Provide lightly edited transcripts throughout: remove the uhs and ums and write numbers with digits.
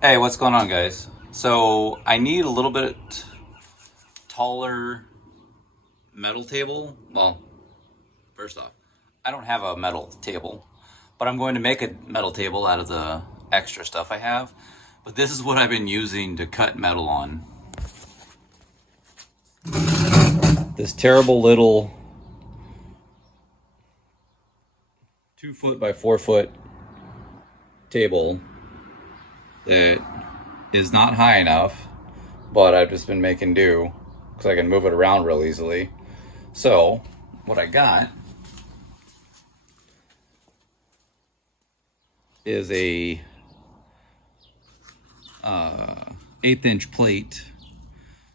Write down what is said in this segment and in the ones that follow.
Hey, what's going on, guys? So I need a little bit taller metal table. Well, first off, I don't have a metal table, but I'm going to make a metal table out of the extra stuff I have. But this is what I've been using to cut metal on. This terrible little 2 foot by 4 foot table that is not high enough, but I've just been making do because I can move it around real easily. So what I got is a 1/8" plate.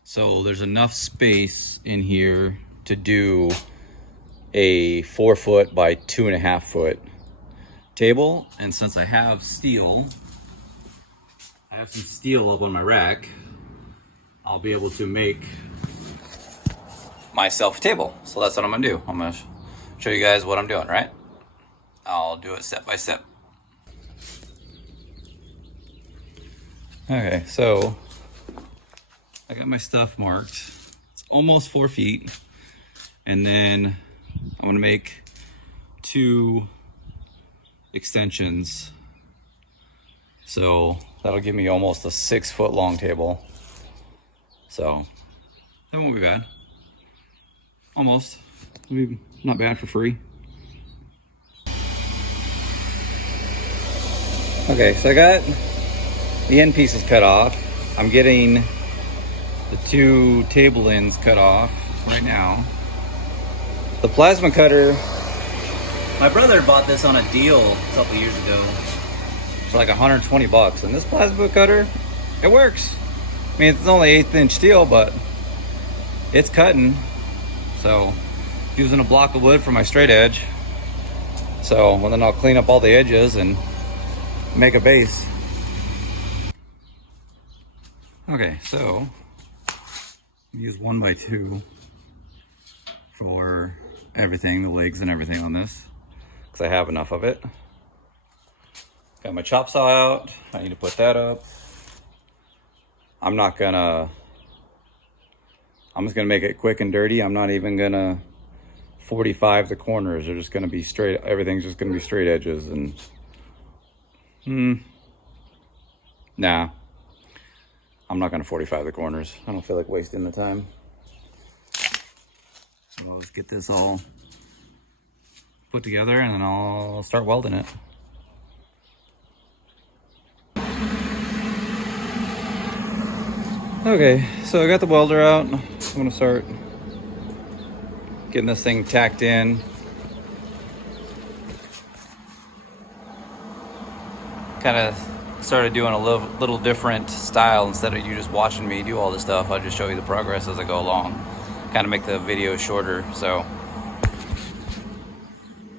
So there's enough space in here to do a 4 foot by 2.5 foot table. And since I have steel, I have some steel up on my rack, I'll be able to make myself a table. So that's what I'm gonna do. I'm gonna show you guys what I'm doing, right? I'll do it step by step. Okay, so I got my stuff marked. It's almost 4 feet. And then I'm gonna make 2 extensions. So that'll give me almost a 6 foot long table. So that won't be bad. Almost. Maybe not bad for free. Okay, so I got the end pieces cut off. I'm getting the 2 table ends cut off right now. The plasma cutter, my brother bought this on a deal a couple years ago for like 120 bucks. And this plasma cutter, it works. I mean, it's only 1/8" steel, but it's cutting. So using a block of wood for my straight edge. So well, then I'll clean up all the edges and make a base. Okay, so use 1x2 for everything, the legs and everything on this, because I have enough of it. Got my chop saw out. I need to put that up. I'm just gonna make it quick and dirty. I'm not even gonna 45 the corners. They're just gonna be straight. Everything's just gonna be straight edges. And nah, I'm not gonna 45 the corners. I don't feel like wasting the time. So I'll just get this all put together and then I'll start welding it. Okay, so I got the welder out. I'm gonna start getting this thing tacked in. Kind of started doing a little different style. Instead of you just watching me do all this stuff, I'll just show you the progress as I go along. Kind of make the video shorter. So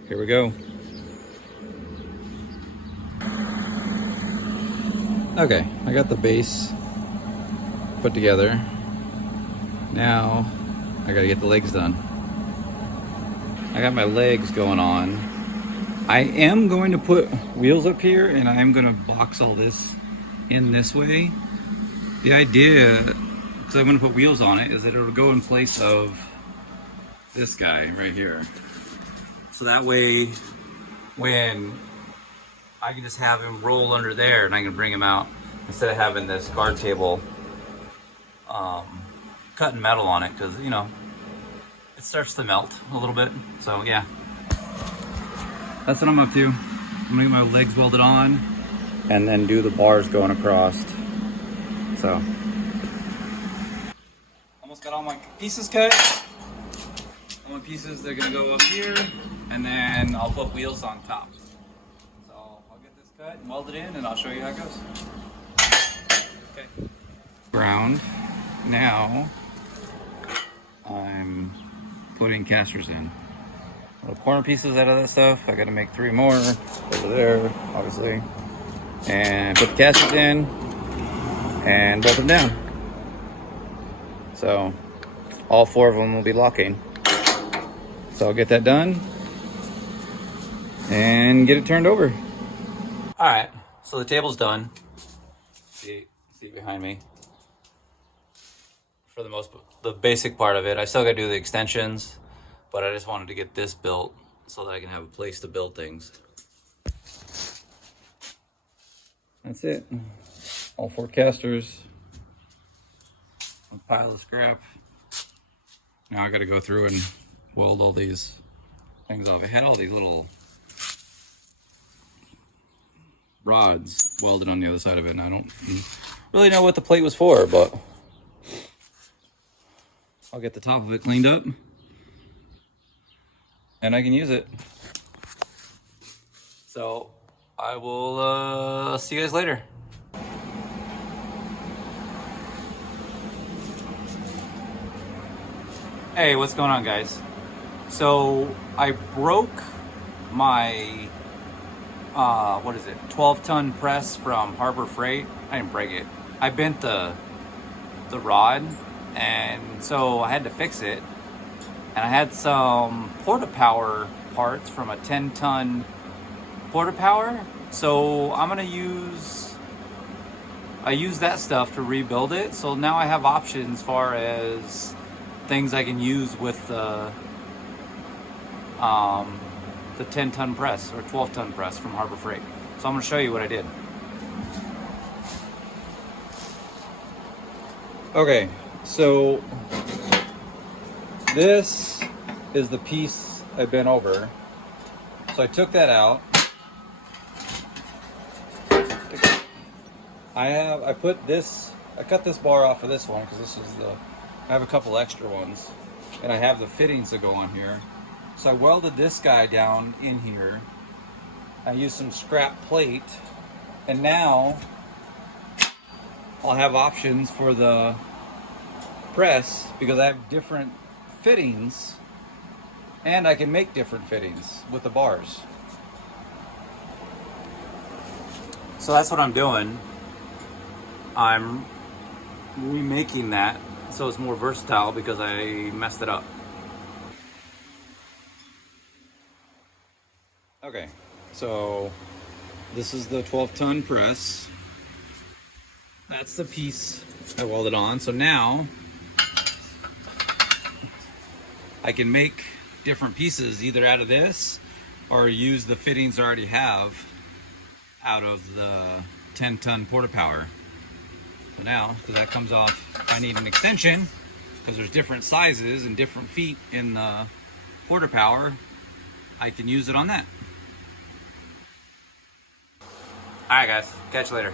here we go. Okay, I got the base put together. Now I gotta get the legs done. I got my legs going on. I am going to put wheels up here and I am going to box all this in this way. The idea, because I'm going to put wheels on it, is that it'll go in place of this guy right here. So that way, when I can just have him roll under there and I can bring him out instead of having this guard table cutting metal on it, because you know it starts to melt a little bit. So yeah, that's what I'm up to. I'm gonna get my legs welded on and then do the bars going across. So almost got all my pieces cut. All my pieces, they're gonna go up here and then I'll put wheels on top. So I'll get this cut and weld it in and I'll show you how it goes. Okay. Ground. Now I'm putting casters in. Little corner pieces out of that stuff. I gotta make 3 more over there, obviously. And put the casters in and bolt them down. So all 4 of them will be locking. So I'll get that done and get it turned over. All right, so the table's done. see behind me. For the basic part of it, I still gotta do the extensions, but I just wanted to get this built so that I can have a place to build things. That's it. All 4 casters. A pile of scrap. Now I gotta go through and weld all these things off. I had all these little rods welded on the other side of it, and I don't really know what the plate was for, but I'll get the top of it cleaned up and I can use it. So I will see you guys later. Hey, what's going on, guys? So I broke my 12-ton press from Harbor Freight. I didn't break it. I bent the rod, and so I had to fix it. And I had some Porta Power parts from a 10-ton Porta Power. So I'm gonna use that stuff to rebuild it. So now I have options as far as things I can use with the 10-ton press or 12-ton press from Harbor Freight. So I'm going to show you what I did. Okay, so this is the piece I bent over. So I took that out. I cut this bar off of this one because I have a couple extra ones, and I have the fittings that go on here. So I welded this guy down in here. I used some scrap plate, and now I'll have options for the press because I have different fittings, and I can make different fittings with the bars. So that's what I'm doing. I'm remaking that so it's more versatile because I messed it up. Okay, so this is the 12-ton press. That's the piece I welded on. So now I can make different pieces either out of this or use the fittings I already have out of the 10-ton Porta Power. So now, because that comes off, if I need an extension, because there's different sizes and different feet in the Porta Power, I can use it on that. Alright guys, catch you later.